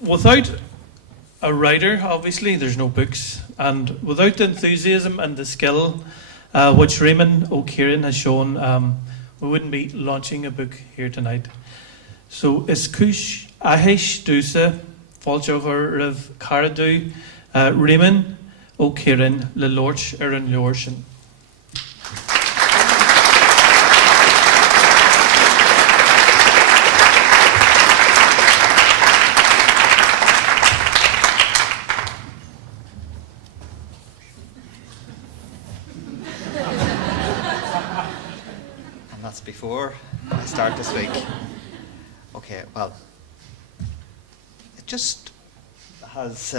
without a writer, obviously, there's no books. And without the enthusiasm and the skill which Raymond O Ciara has shown, we wouldn't be launching a book here tonight. So, is Cúchulainn Ahish Dusa, Falchohar of Caradu, Raymond O Ciara, Le Lorch Erin Lorchen. Before I start to speak. Okay, well, it just has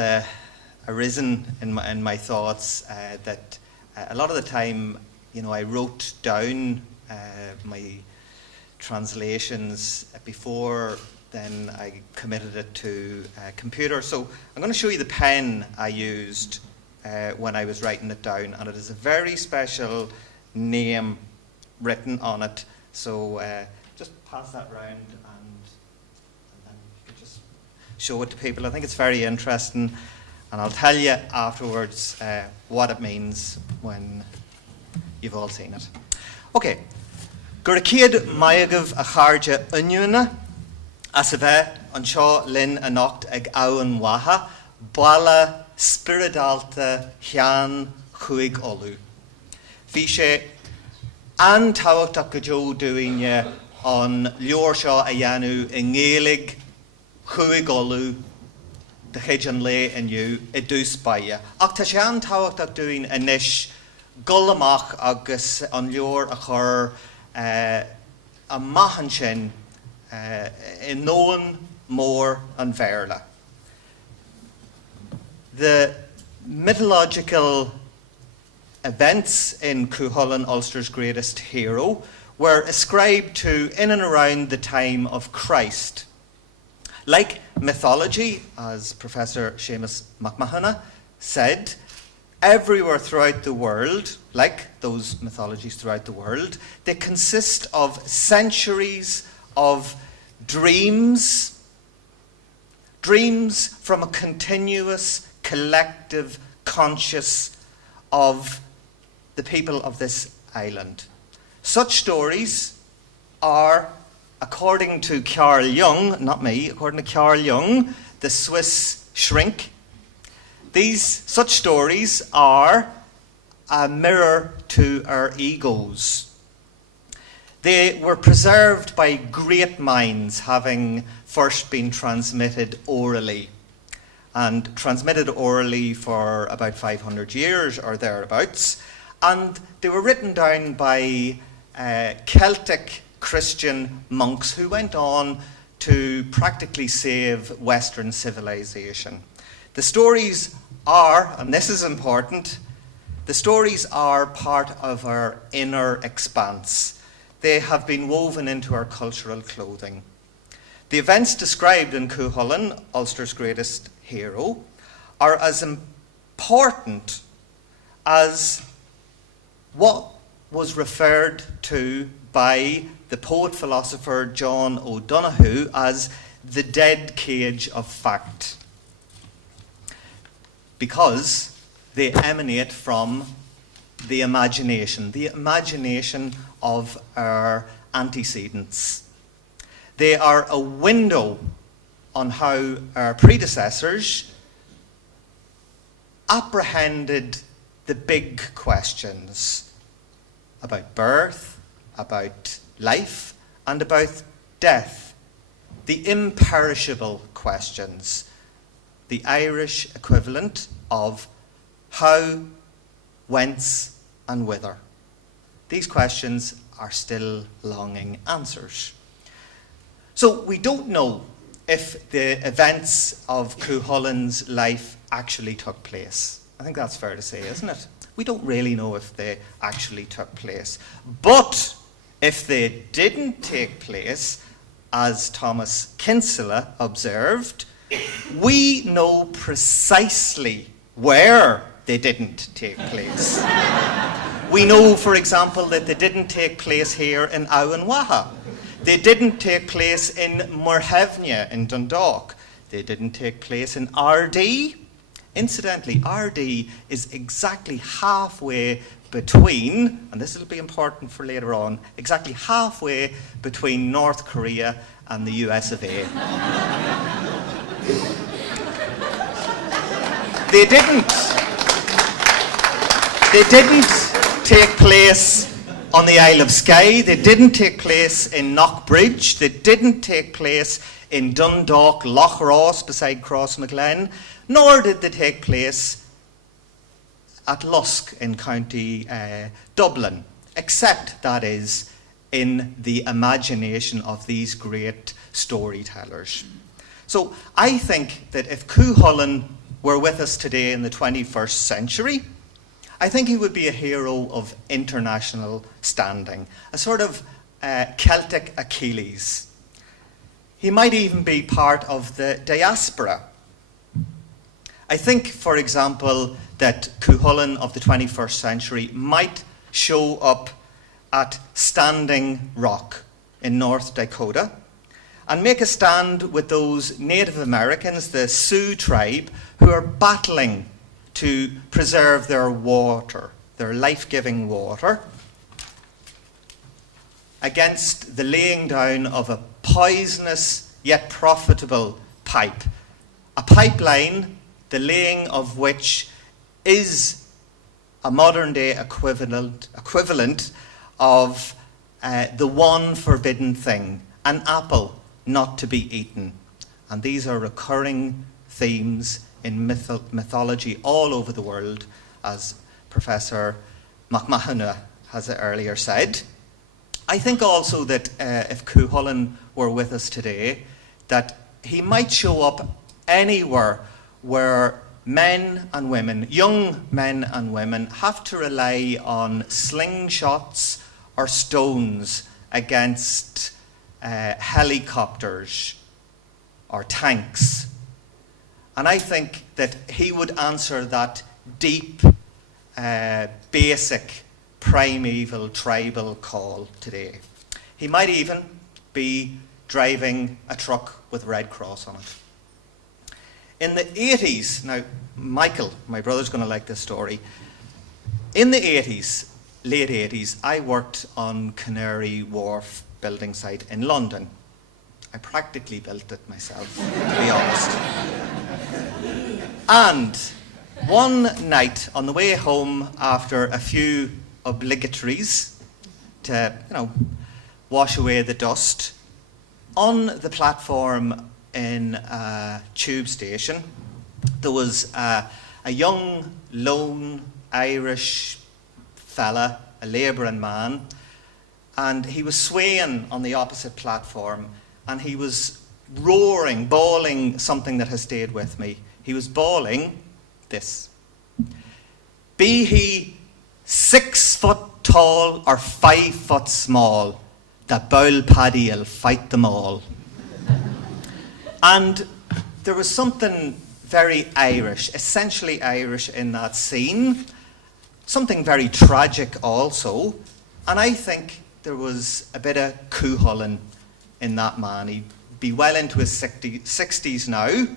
arisen in my thoughts that a lot of the time, I wrote down my translations before then I committed it to a computer. So I'm going to show you the pen I used when I was writing it down, and it is a very special name written on it. So just pass that round and then you can just show it to people. I think it's very interesting, and I'll tell you afterwards what it means when you've all seen it. Okay. Gurkid Mayagav a Charja Unyuna, Asave on Shaw Lin Anocht Eg Awan Waha, Bala Spiridalta Hian Huig Olu. Fishe An Tawak Joe doing ya on Liorshaw Ayanu Ingelig Huig Olu, the Hijan lay in you, Edus by ya. Octashan Tawak doing Anish Gulamach Agus on Lior Achor. A mahanchin in known more and verla. The mythological events in Cúchulainn, Ulster's greatest hero, were ascribed to in and around the time of Christ. Like mythology, as Professor Seamus McMahon said, everywhere throughout the world, like those mythologies throughout the world, they consist of centuries of dreams from a continuous collective conscious of the people of this island. Such stories are, according to Carl Jung, not me, according to Carl Jung, the Swiss shrink, such stories are a mirror to our egos. They were preserved by great minds, having first been transmitted orally, and transmitted orally for about 500 years or thereabouts. And they were written down by Celtic Christian monks who went on to practically save Western civilization. The stories are, and this is important, the stories are part of our inner expanse. They have been woven into our cultural clothing. The events described in Cúchulainn, Ulster's greatest hero, are as important as what was referred to by the poet-philosopher John O'Donoghue as the dead cage of fact, because they emanate from the imagination of our antecedents. They are a window on how our predecessors apprehended the big questions about birth, about life, and about death, the imperishable questions, the Irish equivalent of how, whence, and whither. These questions are still longing answers. So we don't know if the events of Cúchulainn's life actually took place. I think that's fair to say, isn't it? We don't really know if they actually took place. But if they didn't take place, as Thomas Kinsella observed, we know precisely where they didn't take place. We know, for example, that they didn't take place here in Awan Waha. They didn't take place in Murhevnia in Dundalk. They didn't take place in RD. Incidentally, RD is exactly halfway between, and this will be important for later on, exactly halfway between North Korea and the US of A. They didn't take place on the Isle of Skye. They didn't take place in Knockbridge. They didn't take place in Dundalk, Loch Ross beside Crossmaglen, nor did they take place at Lusk in County Dublin, except, that is, in the imagination of these great storytellers. So I think that if Cuchulainn were with us today in the 21st century, I think he would be a hero of international standing, a sort of Celtic Achilles. He might even be part of the diaspora. I think, for example, that Cuchulainn of the 21st century might show up at Standing Rock in North Dakota and make a stand with those Native Americans, the Sioux tribe, who are battling to preserve their water, their life-giving water, against the laying down of a poisonous yet profitable pipe. A pipeline, the laying of which is a modern-day equivalent of the one forbidden thing, an apple not to be eaten. And these are recurring themes in mythology all over the world, as Professor McMahon has earlier said. I think also that if Cuchulainn were with us today, that he might show up anywhere where men and women, young men and women, have to rely on slingshots or stones against helicopters or tanks. And I think that he would answer that deep, basic, primeval, tribal call today. He might even be driving a truck with Red Cross on it. In the 80s, now Michael, my brother's going to like this story. In the 80s, late 80s, I worked on Canary Wharf building site in London. I practically built it myself, to be honest. And one night on the way home after a few obligatories to, wash away the dust, on the platform in a tube station, there was a young, lone Irish fella, a labouring man, and he was swaying on the opposite platform, and he was roaring, bawling something that has stayed with me. He was bawling this: "Be he 6 foot tall or 5 foot small, the bowl paddy'll fight them all." And there was something very Irish, essentially Irish in that scene, something very tragic also, and I think there was a bit of Cuchulainn in that man. He'd be well into his 60s now.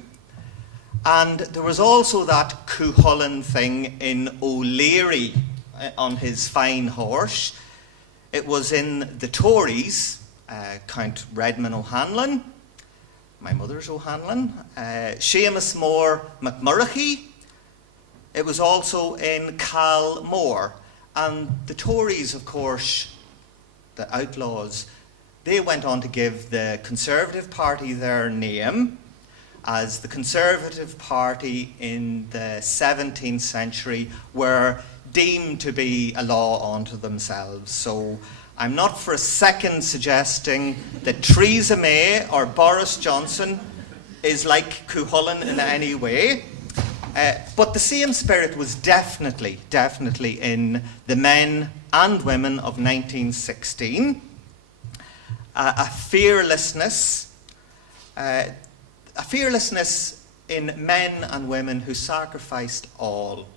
And there was also that Cuchulainn thing in O'Leary on his fine horse. It was in the Tories, Count Redmond O'Hanlon, my mother's O'Hanlon, Seamus Mór McMurroughy. It was also in Cal Moore. And the Tories, of course, the outlaws, they went on to give the Conservative Party their name, as the Conservative Party in the 17th century were deemed to be a law unto themselves. So I'm not for a second suggesting that Theresa May or Boris Johnson is like Cuchulainn in any way. But the same spirit was definitely in the men and women of 1916. A fearlessness in men and women who sacrificed all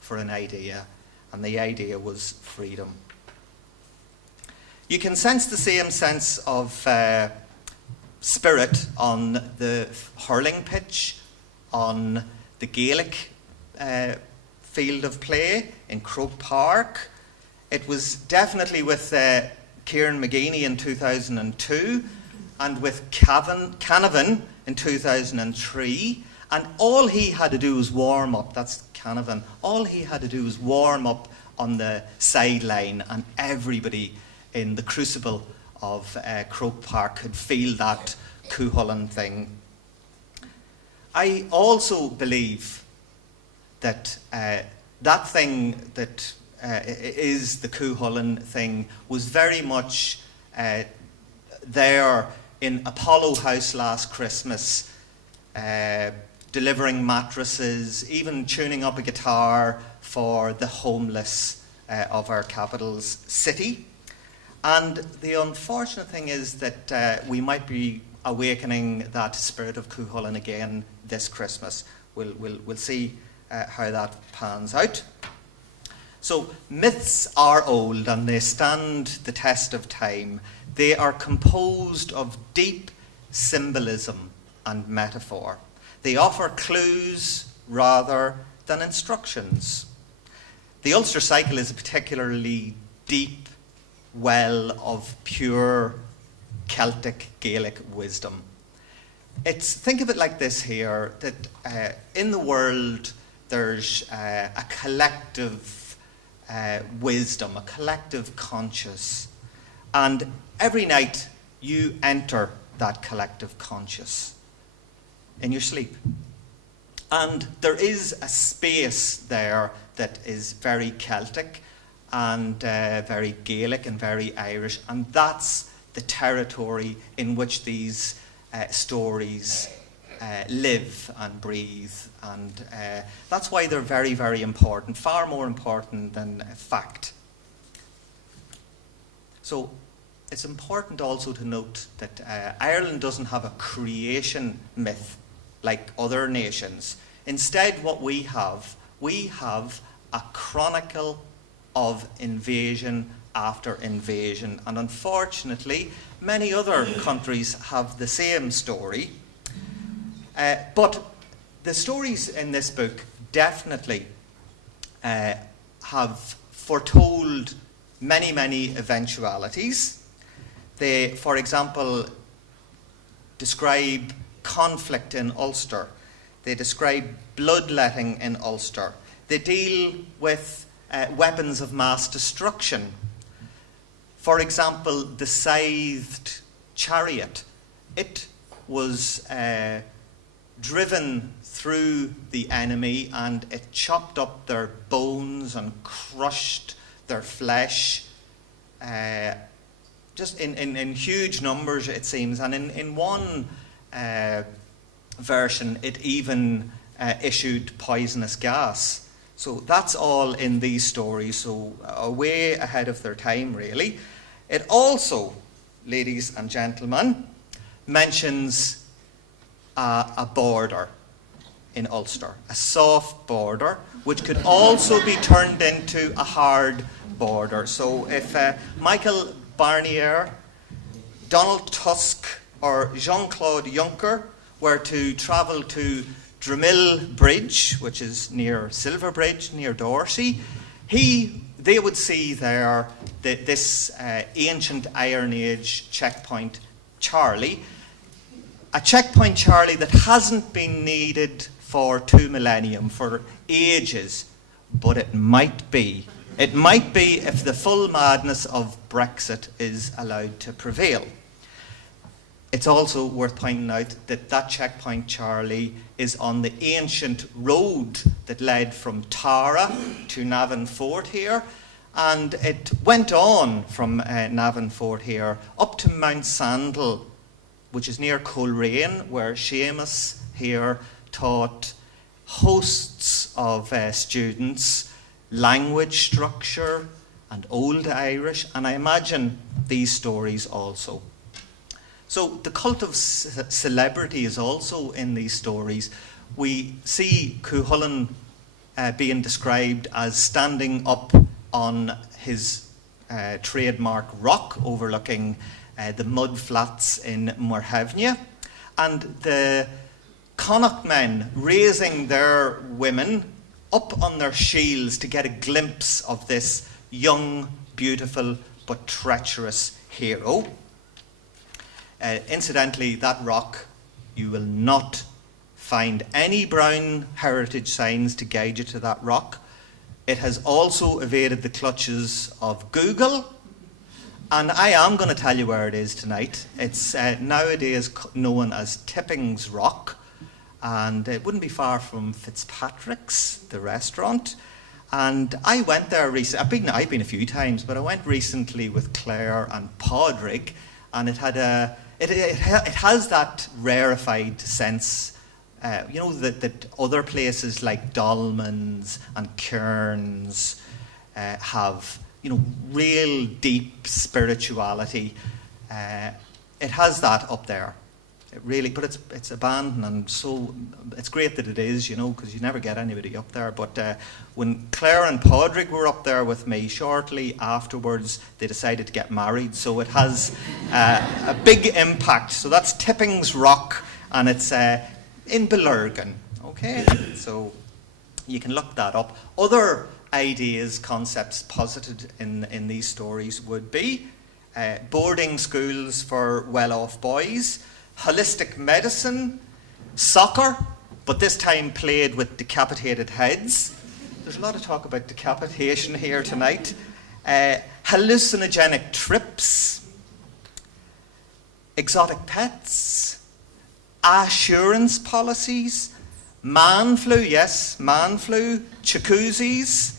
for an idea, and the idea was freedom. You can sense the same sense of spirit on the hurling pitch, on the Gaelic field of play in Croke Park. It was definitely with Kieran McGeeney in 2002 and with Canavan in 2003. And all he had to do was warm up. That's Canavan. All he had to do was warm up on the sideline, and everybody in the crucible of Croke Park could feel that Cú Chulainn thing. I also believe that that thing that is the Cú Chulainn thing was very much there in Apollo House last Christmas, delivering mattresses, even tuning up a guitar for the homeless of our capital's city. And the unfortunate thing is that we might be awakening that spirit of Cú Chulainn again this Christmas. We'll see how that pans out. So myths are old and they stand the test of time. They are composed of deep symbolism and metaphor. They offer clues rather than instructions. The Ulster cycle is a particularly deep well of pure Celtic Gaelic wisdom. Think of it like this here, that in the world there's a collective wisdom, a collective conscious, and every night you enter that collective conscious in your sleep. And there is a space there that is very Celtic and very Gaelic and very Irish, and that's the territory in which these stories live and breathe, and that's why they're very, very important, far more important than fact. So it's important also to note that Ireland doesn't have a creation myth like other nations. Instead, what we have a chronicle of invasion after invasion, and unfortunately many other countries have the same story. But the stories in this book definitely have foretold many, many eventualities. They, for example, describe conflict in Ulster. They describe bloodletting in Ulster. They deal with weapons of mass destruction. For example, the scythed chariot. It was driven through the enemy and it chopped up their bones and crushed their flesh, just in huge numbers, it seems. And in one version, it even issued poisonous gas. So that's all in these stories, so way ahead of their time, really. It also, ladies and gentlemen, mentions a border in Ulster, a soft border, which could also be turned into a hard border. So if Michael Barnier, Donald Tusk, or Jean-Claude Juncker were to travel to Dramill Bridge, which is near Silverbridge, near Dorsey, they would see there this ancient Iron Age checkpoint Charlie, a checkpoint Charlie that hasn't been needed for 2 millennium, for ages, but it might be. It might be if the full madness of Brexit is allowed to prevail. It's also worth pointing out that that checkpoint Charlie is on the ancient road that led from Tara to Navan Fort here, and it went on from Navan Fort here up to Mount Sandal, which is near Coleraine, where Seamus here taught hosts of students language structure and Old Irish, and I imagine these stories also. So the cult of celebrity is also in these stories. We see Cú Chulainn being described as standing up on his trademark rock overlooking the mud flats in Morhevnia, and the Connacht men raising their women up on their shields to get a glimpse of this young, beautiful, but treacherous hero. Incidentally, that rock, you will not find any brown heritage signs to guide you to that rock. It has also evaded the clutches of Google, and I am going to tell you where it is tonight. It's nowadays known as Tipping's Rock, and it wouldn't be far from Fitzpatrick's, the restaurant. And I went there recently. I've been a few times, but I went recently with Claire and Padraig, and it had it has that rarefied sense. That other places like Dolmans and Cairns have, real deep spirituality. It has that up there. It really, but it's abandoned, and so it's great that it is, because you never get anybody up there. But when Claire and Padraig were up there with me, shortly afterwards they decided to get married, so it has a big impact. So that's Tipping's Rock, and it's in Belurgan, okay? So you can look that up. Other ideas, concepts posited in these stories would be boarding schools for well-off boys, holistic medicine, soccer, but this time played with decapitated heads. There's a lot of talk about decapitation here tonight. Hallucinogenic trips, exotic pets, assurance policies, man flu, jacuzzis,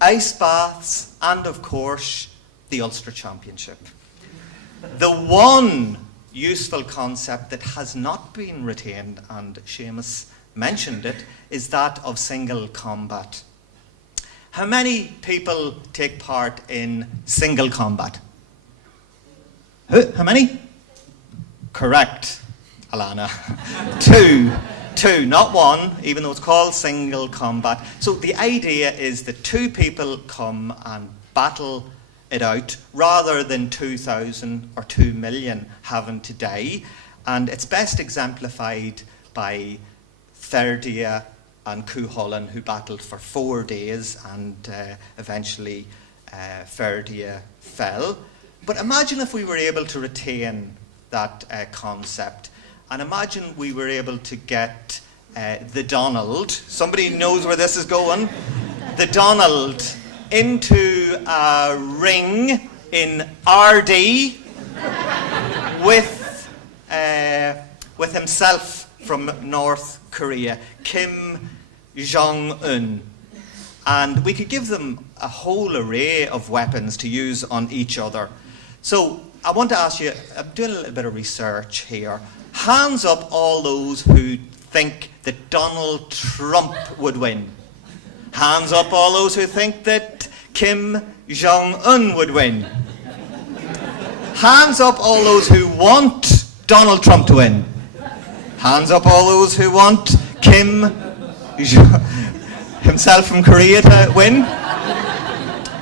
ice baths, and of course, the Ulster Championship. The one useful concept that has not been retained, and Seamus mentioned it, is that of single combat. How many people take part in single combat? How many? Correct, Alana. Two, not one, even though it's called single combat. So the idea is that two people come and battle it out rather than 2,000 or 2 million having to die. And it's best exemplified by Ferdia and Cúchulainn, who battled for 4 days, and eventually Ferdia fell. But imagine if we were able to retain that concept, and imagine we were able to get the Donald, somebody knows where this is going, the Donald into a ring in RD with himself from North Korea, Kim Jong-un. And we could give them a whole array of weapons to use on each other. So I want to ask you, I'm doing a little bit of research here. Hands up all those who think that Donald Trump would win. Hands up all those who think that Kim Jong-un would win. Hands up all those who want Donald Trump to win. Hands up all those who want Kim himself from Korea to win.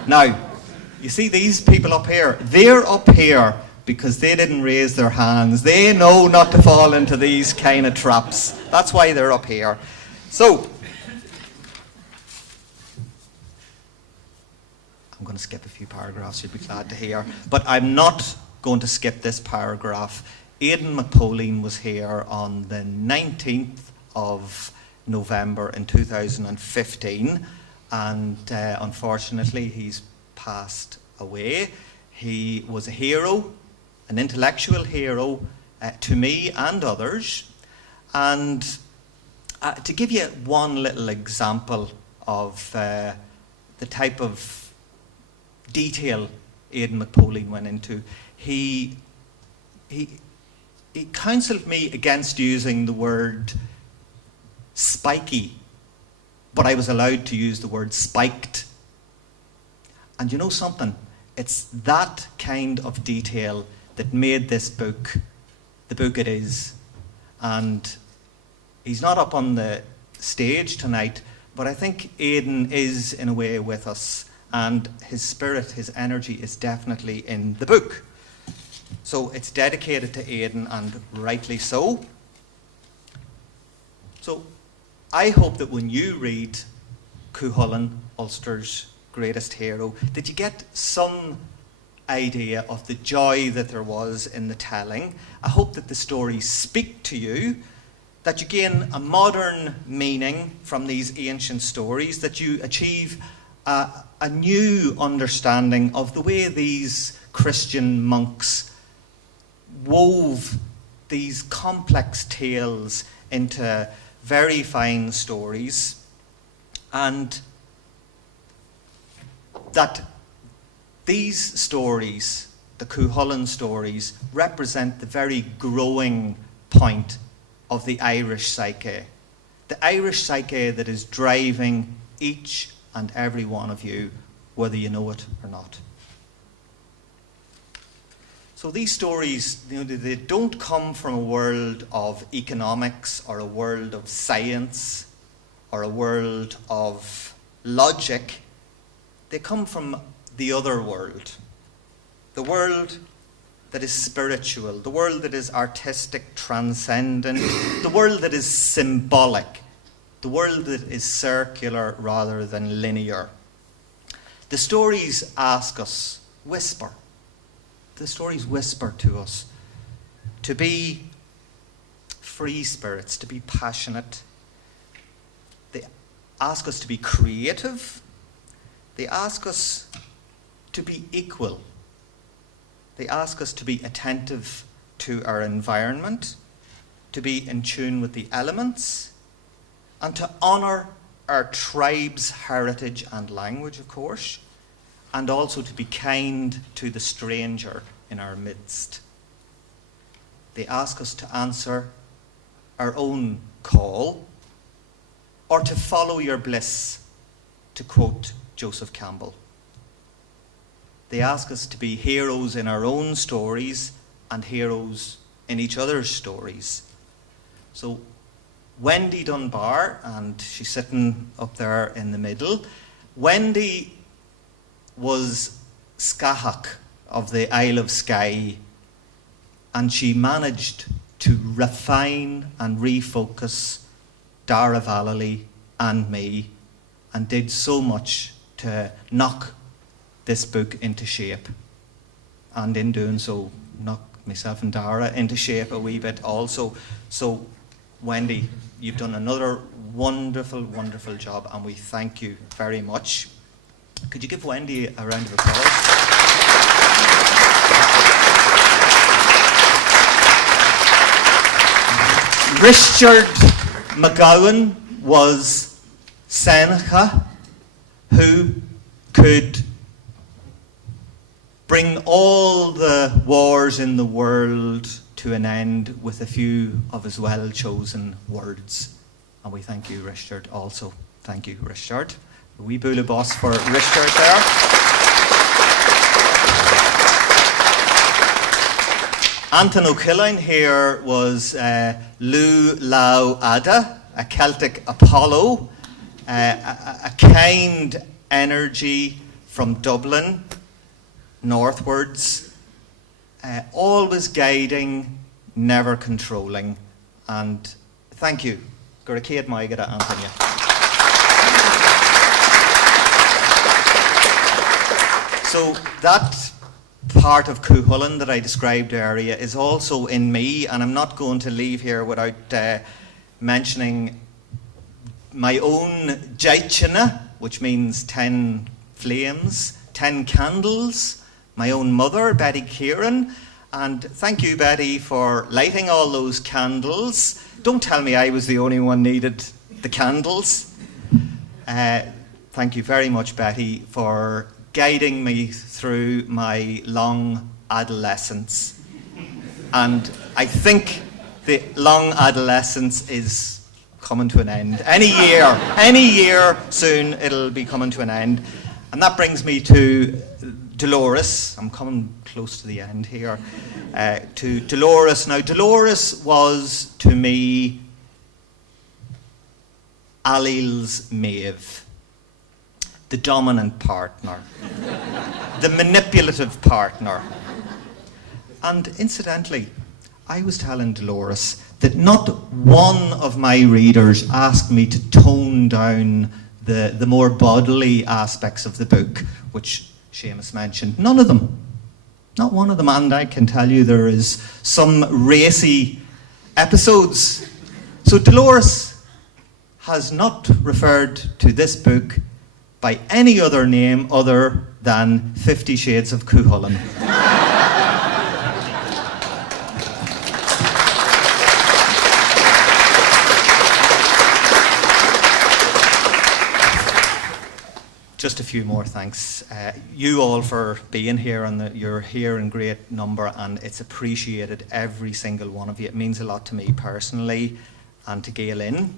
Now, you see these people up here, they're up here because they didn't raise their hands. They know not to fall into these kind of traps. That's why they're up here. So, I'm going to skip a few paragraphs, you'll be glad to hear. But I'm not going to skip this paragraph. Aidan McPoleen was here on the 19th of November in 2015, and unfortunately he's passed away. He was a hero, an intellectual hero to me and others. And to give you one little example of the type of detail Aidan McPoleen went into, he counselled me against using the word spiky, but I was allowed to use the word spiked. And you know something? It's that kind of detail that made this book the book it is. And he's not up on the stage tonight, but I think Aidan is in a way with us, and his spirit, his energy is definitely in the book. So it's dedicated to Aidan, and rightly so. So I hope that when you read Cúchulainn, Ulster's greatest hero, that you get some idea of the joy that there was in the telling. I hope that the stories speak to you, that you gain a modern meaning from these ancient stories, that you achieve a new understanding of the way these Christian monks wove these complex tales into very fine stories, and that these stories, the Cúchulainn stories, represent the very growing point of the Irish psyche. The Irish psyche that is driving each and every one of you, whether you know it or not. So these stories, they don't come from a world of economics or a world of science or a world of logic. They come from the other world, the world that is spiritual, the world that is artistic, transcendent, the world that is symbolic, the world that is circular rather than linear. The stories ask us, whisper. The stories whisper to us to be free spirits, to be passionate. They ask us to be creative. They ask us to be equal. They ask us to be attentive to our environment, to be in tune with the elements, and to honour our tribe's heritage and language, of course, and also to be kind to the stranger in our midst. They ask us to answer our own call, or to follow your bliss, to quote Joseph Campbell. They ask us to be heroes in our own stories and heroes in each other's stories. So Wendy Dunbar, and she's sitting up there in the middle, Wendy was Scahach of the Isle of Skye, and she managed to refine and refocus Dara Vallely and me, and did so much to knock this book into shape, and in doing so knock myself and Dara into shape a wee bit also. So Wendy, you've done another wonderful, wonderful job, and we thank you very much. Could you give Wendy a round of applause? Richard McGowan was Seneca, who could bring all the wars in the world to an end with a few of his well-chosen words. And we thank you, Richard, also. Thank you, Richard. A wee bula boss for Richard there. Anton O'Cillain here was Lu Lau Ada, a Celtic Apollo, a kind energy from Dublin northwards, always guiding, never controlling. And thank you. Guracéad Maigada, Antonia. So that part of Cúchulainn that I described earlier is also in me, and I'm not going to leave here without mentioning my own Jaichana, which means 10 flames, 10 candles, my own mother, Betty Kieran, and thank you, Betty, for lighting all those candles. Don't tell me I was the only one needed the candles. Thank you very much, Betty, for guiding me through my long adolescence. And I think the long adolescence is coming to an end. Any year soon it'll be coming to an end. And that brings me to Dolores. I'm coming close to the end here. To Dolores. Now, Dolores was, to me, Allel's Maeve. The dominant partner. The manipulative partner. And incidentally, I was telling Dolores that not one of my readers asked me to tone down the more bodily aspects of the book, which Seamus mentioned. None of them. Not one of them. And I can tell you there is some racy episodes. So Dolores has not referred to this book by any other name other than 50 Shades of Cúchulainn. Just a few more thanks. You all for being here, and you're here in great number, and it's appreciated, every single one of you. It means a lot to me personally and to Gaelin.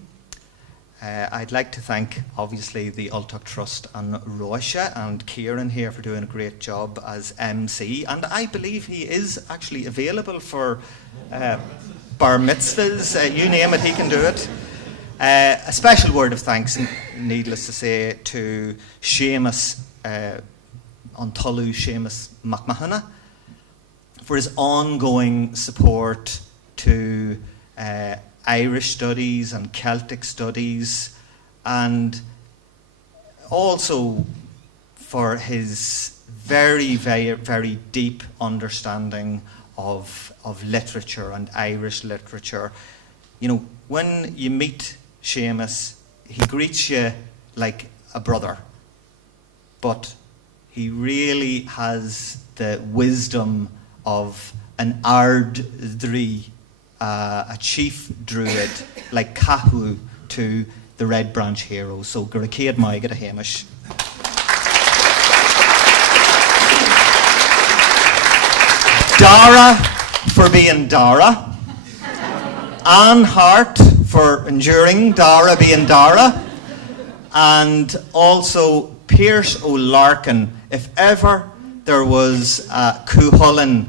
I'd like to thank, obviously, the Ultic Trust and Roisha and Kieran here for doing a great job as MC. And I believe he is actually available for bar mitzvahs. You name it, he can do it. A special word of thanks, needless to say, to Seamus, Antulu Seamus McMahon, for his ongoing support to Irish studies and Celtic studies, and also for his very, very, very deep understanding of literature and Irish literature. You know, when you meet Seamus, he greets you like a brother, but he really has the wisdom of an Ard Drí, a chief druid like Cahu to the Red Branch heroes. So Guracéad Maigad a Hamish. Dara for being Dara. Anne Hart for enduring Dara being Dara. And also Pierce O'Larkin. If ever there was a Cúchulainn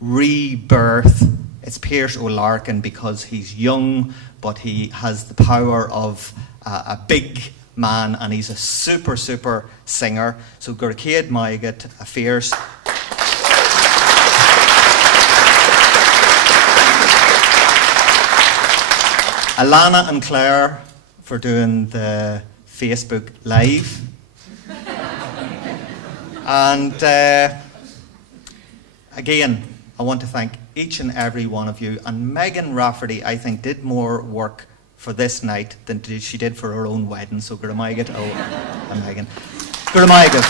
rebirth, it's Pierce O'Larkin, because he's young, but he has the power of a big man, and he's a super, super singer. So Guracéad Maigad a fierce. Alana and Claire for doing the Facebook Live. And again, I want to thank each and every one of you. And Megan Rafferty, I think, did more work for this night than she did for her own wedding. So Guramaigad, Megan. Guramaigad.